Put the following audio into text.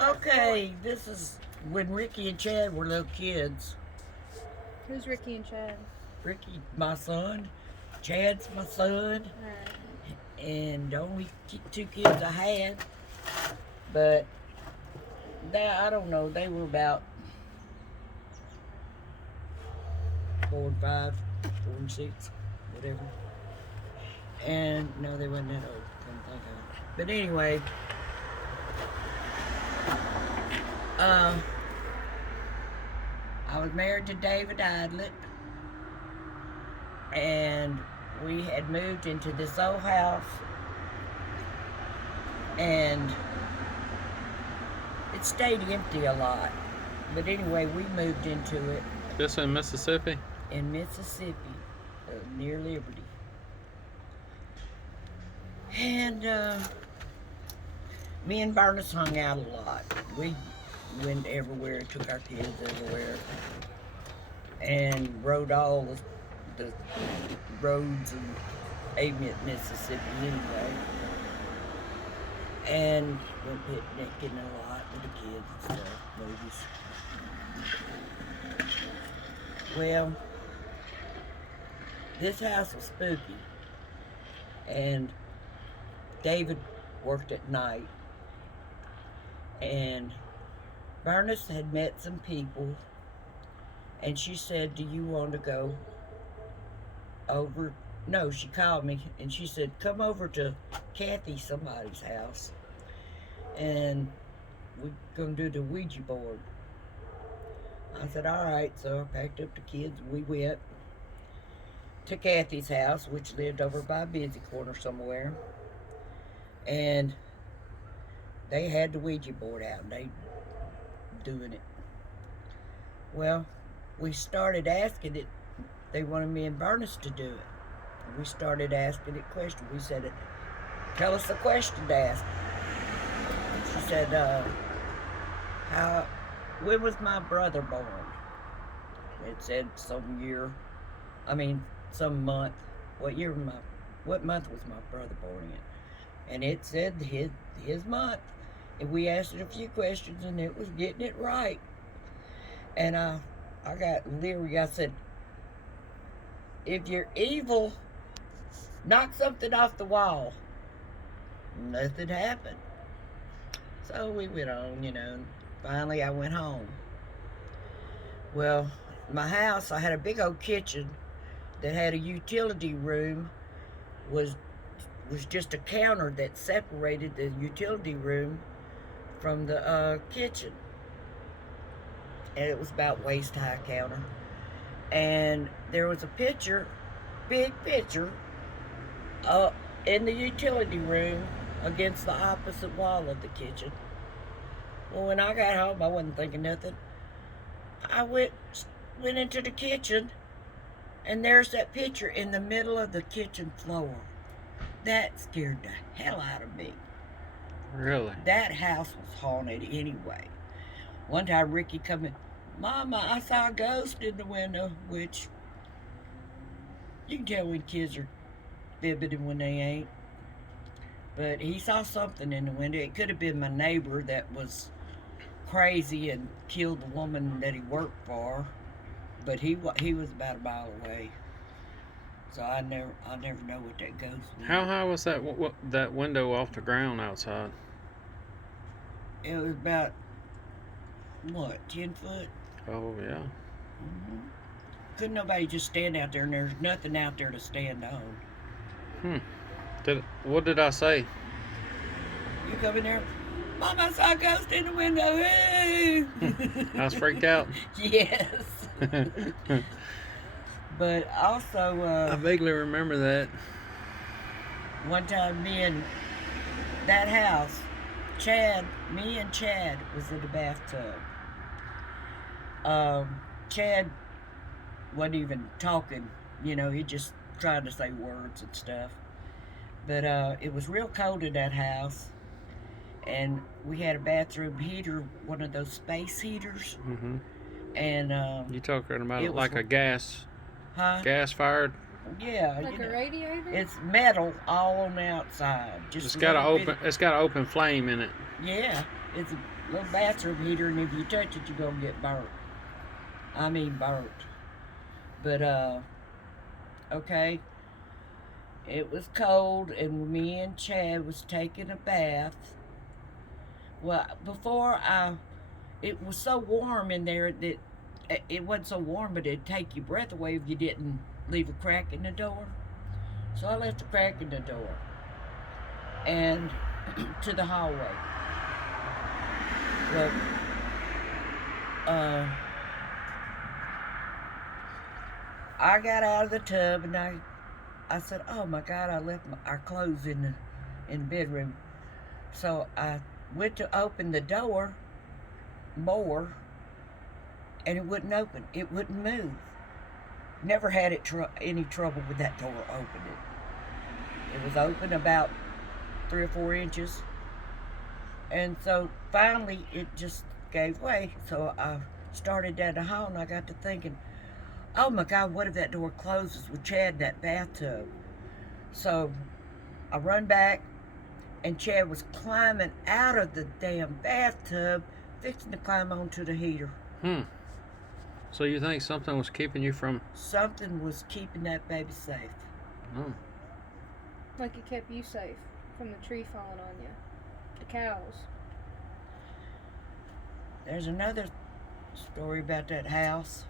Okay, this is when Ricky and Chad were little kids. Who's Ricky and Chad? Ricky, my son. Chad's my son. And the only two kids I had. But I don't know, they were about 4 and 5, 4 and 6, whatever. And no, they wasn't that old, come think of it. But anyway, I was married to David Idlet, and we had moved into this old house, and it stayed empty a lot. But anyway, we moved into it. This in Mississippi? In Mississippi, near Liberty. And me and Barnes hung out a lot. We went everywhere, took our kids everywhere, and rode all the roads and pavement Mississippi anyway. And went picnicking a lot with the kids and stuff, movies. Well, this house was spooky, and David worked at night, and Bernice had met some people, and she said, do you want to go over? No, she called me, and she said, come over to Kathy somebody's house, and we're going to do the Ouija board. I said, all right, so I packed up the kids, and we went to Kathy's house, which lived over by a busy corner somewhere. And they had the Ouija board out, and they doing it. Well, we started asking it. They wanted me and Bernice to do it. And we started asking it questions. We said, tell us a question to ask. And she said, when was my brother born? It said some month. What month was my brother born in? And it said his month. And we asked it a few questions, and it was getting it right. And I got leery. I said, if you're evil, knock something off the wall. Nothing happened. So we went on, and finally I went home. Well, my house, I had a big old kitchen that had a utility room, was just a counter that separated the utility room from the kitchen. And it was about waist high counter. And there was a picture, big picture, in the utility room against the opposite wall of the kitchen. Well, when I got home, I wasn't thinking nothing. I went into the kitchen, and there's that picture in the middle of the kitchen floor. That scared the hell out of me. Really? That house was haunted anyway. One time Ricky come in, Mama, I saw a ghost in the window, which you can tell when kids are fibbing and when they ain't. But he saw something in the window. It could have been my neighbor that was crazy and killed the woman that he worked for. But he was about a mile away. So I'll never know what that ghost was. How high was that window off the ground outside? It was about, 10 foot? Oh, yeah. Mm-hmm. Couldn't nobody just stand out there, and there's nothing out there to stand on. What did I say? You come in there, Mom, I saw a ghost in the window. Hey! I was freaked out. Yes. But also, I vaguely remember that. One time me and that house, me and Chad was in the bathtub. Chad wasn't even talking, he just tried to say words and stuff. But it was real cold in that house, and we had a bathroom heater, one of those space heaters. Mm-hmm. And you talking about it like a gas? Huh? Gas fired? Yeah. Like a radiator? It's metal all on the outside. It's got an open flame in it. Yeah. It's a little bathroom heater, and if you touch it, you're gonna get burnt. I mean, burnt. But okay. It was cold, and me and Chad was taking a bath. Well, it was so warm in there that it wasn't so warm, but it'd take your breath away if you didn't leave a crack in the door. So I left a crack in the door and to the hallway. Well, I got out of the tub and I said, "Oh my God, I left our clothes in the bedroom." So I went to open the door more, and it wouldn't open. It wouldn't move. Never had any trouble with that door opening. It was open about 3 or 4 inches, and so finally it just gave way. So I started down the hall, and I got to thinking, "Oh my God, what if that door closes with Chad in that bathtub?" So I run back, and Chad was climbing out of the damn bathtub, fixing to climb onto the heater. So you think something was keeping you from? Something was keeping that baby safe. Oh. Like it kept you safe from the tree falling on you. The cows. There's another story about that house.